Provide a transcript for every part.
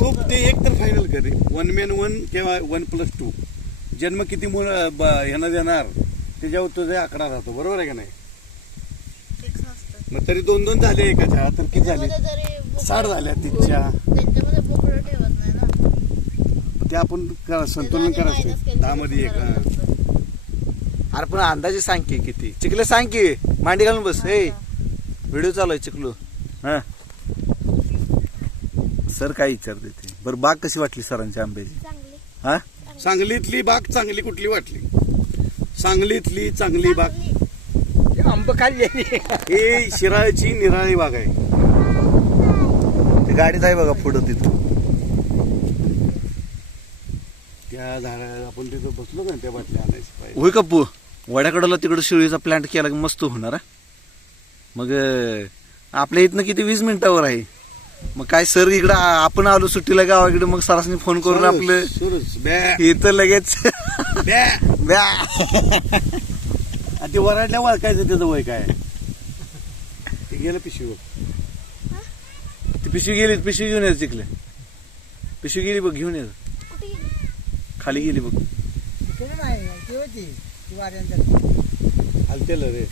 तू ते एक तर फायनल कर. रे वन मॅन वन किंवा वन प्लस टू जन्म किती मुलं ब- ह्यांना देणार त्याच्यावर तुझा आकडा राहतो. बरोबर आहे का नाही? मग तरी दोन दोन झाले एकाच्या तर किती झाले? साठ झाल्या तिच्या ते आपण करा- संतुलन करायचं दहा मध्ये एक हा. अरे पण अंदाजे सांग की किती. चिकले सांग की. मांडी घालून बस. हे. व्हिडिओ चालू आहे चिकलू हा. सर काय विचारते ते बरं बाग कशी वाटली सरांच्या आंब्याची? चांगली. हा? सांगलीतली बाग चांगली कुठली वाटली? सांगलीतली चांगली बाग. आंब खाल्ले ही शिराळची निराळी बाग आहे. ते गाडीत आहे बघा पुढं तिथं. त्या झाडा आपण तिथं बसलो ना त्या बाटल्या आणायची पाहिजे. होय कप्पू वड्याकडला तिकडं शिळीचा प्लांट केला की मस्त होणार हा? मग अं, आपल्या इथनं किती वीस मिनिटावर आहे? मग काय सर इकडं आ- आपण आलो सुट्टीला गावाकडे मग सरासनी फोन करून आपलं इथं लगेच. बॅ ब्या. ते वराडल्या वळखायचं त्याचं वय काय? ते गेलं पिशवीवर ती पिशवी गेली पिशवी घेऊन यायचं चिकले पिशवी गेली बघ घेऊन यायचं गेली? खाली गेली बघ. तिकडे नाही ती होती ती वाऱ्यांचा हलतेल रे.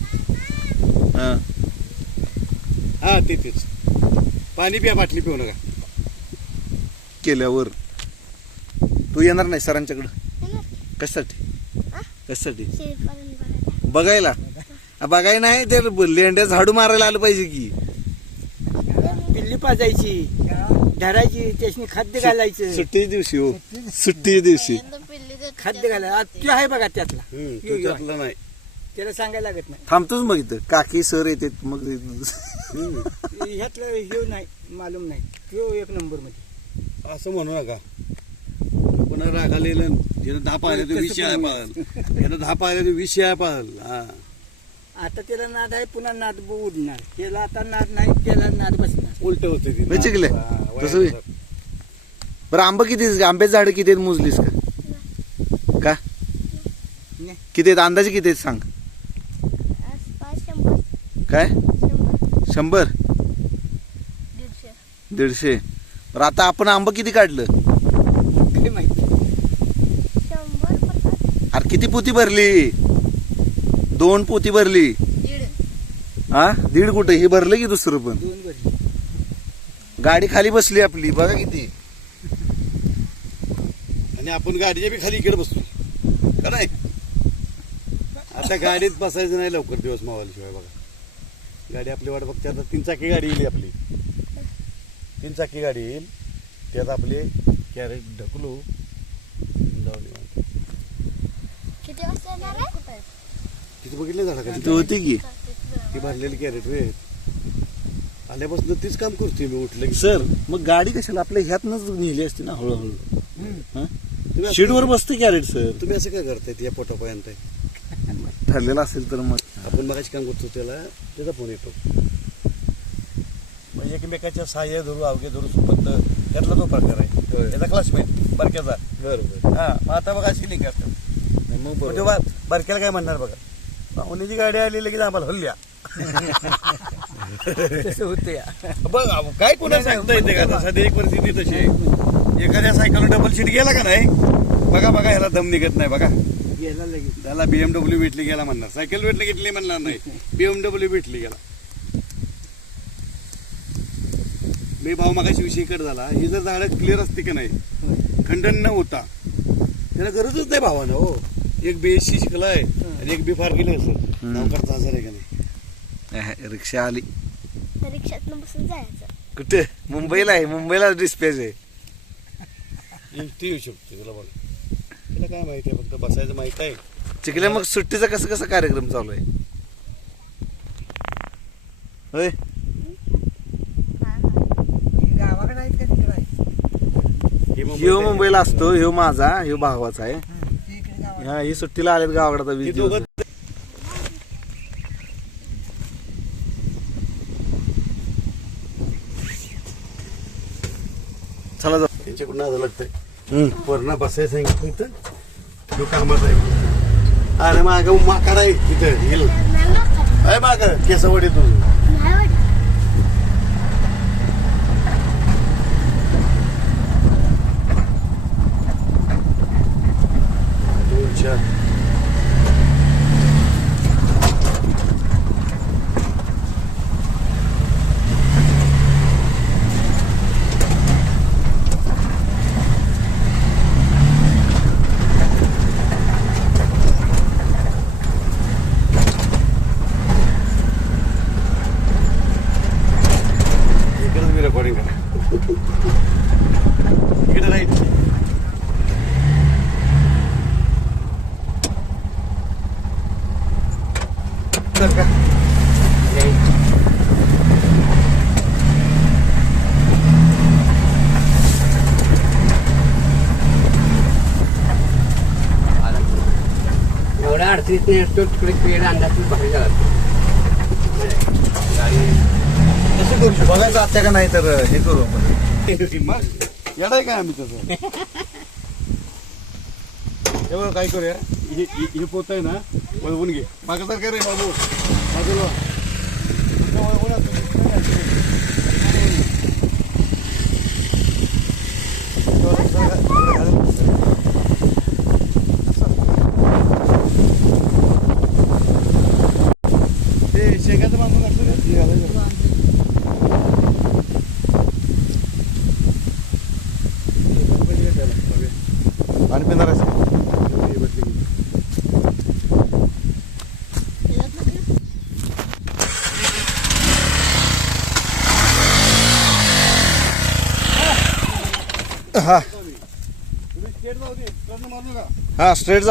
हा. हा तिथेच पाणी पिया बाटली पिऊ नका. केल्यावर. तू येणार नाही सरांच्याकडं. कशासाठी? कशासाठी. बघायला. आ, बघाय नाही ते लेंड्या झाडू मारायला आलं पाहिजे की. पिल्ली पाजायची धरायची त्याच्यानी खाद्य घालायचं. सुट्टी दिवशी हो. सुट्टी दिवशी. पिल्ली देते खाद्य घालायचं आहे बघा त्यातला. हम्म, तो. त्यातला नाही. त्याला सांगायला लागत नाही. थांबतोच मग इथं. काकी सर येते मग. ह्यातलं हे नाही मालूम नाही. तो एक नंबरमध्ये असं म्हणू नका. पुन्हा रागालेलं ज्यानं दहा पाहिलं तो वीस शिळ्या पाळल ज्यानं दहा पाहिलं तो वीस शिळ्या पाळल हा. आता त्याला नाद आहे पुन्हा नाद ब- उडणार. त्याला आता नाद नाही त्याला नाद बसणार. उलट होते ती. होय चिकले? हा, तसं होय? बरं आंबा किती आंब्याचे झाड किती आहेत? मोजलीस का? का? नाही. किती आहेत? अंदाजे किती आहेत? सांग. काय? शंभर. दीडशे. दीडशे. बरं आता आपण आंबा किती काढलं? काय माहिती. अरे किती पोती भरली? दोन पोती भरली. हा? दीड कुठं? हे भरलं की दुसरं पण? दोन भरली. गाडी खाली बसली आपली बघा किती. आणि आपण गाडीच्या बी खाली इकडे बसतो का नाही आता गाडीत बसायचं नाही लवकर दिवस मावाल्याशिवाय बघा. गाडी आपली वाट बघते. आता तीन चाकी गाडी येईल आपली. तीन चाकी गाडी येईल. त्यात आपले कॅरेट ढकलू. जाऊ. किती वाजता येणार आहे? तिथे बघितलं झालं का? तिथं होती की. ती भरलेली कॅरेट वे आल्यापासून तीच काम करतोय मी उठलं की. सर मग गाडी कशाला? आपल्या ह्यातनच नेली असती ना हळूहळू. तुम्ही असं- शीटवर बसते कॅरेट सर. तुम्ही असं काय करताय? या पोटापर्यंत ठरलेलं असेल तर मग. आपण मगाशी काम करतो त्याला? त्याचा फोन येतो. म्हणजे एकमेकाच्या सहाय्य धरू अवघे धरू सोबत त्यातला तो प्रकार आहे. त्याचा क्लासमेट बरक्याचा. बरोबर. हा मग आता बघा अशी लिंक असतात. मग म्हणजे बा- बारक्याला काय म्हणणार बघा? पाहुण्याची गाडी आली लगेच आम्हाला हल्ल्या. होतं या. बघ काय कोणा सांगता येते का? आता सध्या एक परिस्थिती तशी एखाद्या सायकल डबल सीट गेला का नाही? बघा बघा ह्याला दम निघत नाही बघा. त्याला बीएमडब्ल्यू भेटली गेला म्हणणार. सायकल भेटली घेतली म्हणणार नाही. बीएमडब्ल्यू भेटली गेला. मी भाऊ मागाशी विषय कट झाला. ही जर झाडं क्लिअर असते का नाही खंडन न होता त्याला गरजच नाही भावानं हो. एक बीएससी शिकलाय आणि एक बी फार गेले असं. हम्म. नोकरचा आजार आहे का नाही? रिक्षा आली. रिक्षात बसून जायचं. कुठे? मुंबईला आहे. मुंबईला डिस्पॅच आहे. ती येऊ शकते तुला बघ तुला काय माहिती आहे? फक्त बसायचं माहीत आहे. चिकल्या मग सुट्टीचा कसं कसा कार्यक्रम चालू आहे? होय? गावाकडे आहेत का तिकडे आहेत हे मुंबईत ह्यो. मुंबईला असतो ह्यो माझा ह्यो भावाचा आहे. ती इकडे गावाकडे. ह्या ही सुट्टीला आलेत गावाकडे आता हे वीस दिवस. दोघं चला जाऊ. त्यांच्याकडून असं लागतंय. हम्म. वरना बसायचं सांगितलं इथं. तो कामात आहे अरे माग माकड आहे तिथं हिल. अरे माग केसवडी तुझं नाही वाटत इकडे राईट तर का एवढ्या अडचणीत नाही असतो तिकडे पेड अंदाज बाहेर झाला गाडी कसं करू शकतो? बघायचं आत्या का नाही तर हे करू आपण. मग येडाय काय आम्ही तसं हे बघ काय करूया? हे हे- पोत आहे ना वळवून घे. मागं तर काय रे बाबू. बाजूला. वळवून आण तुम्ही. थोडं- थोडं घा- थोडं घालून. असं. ते शेंगाचं बांधून घालतो रे, ते घालायचं. पाणी पिणार आहेस का? हा स्टेट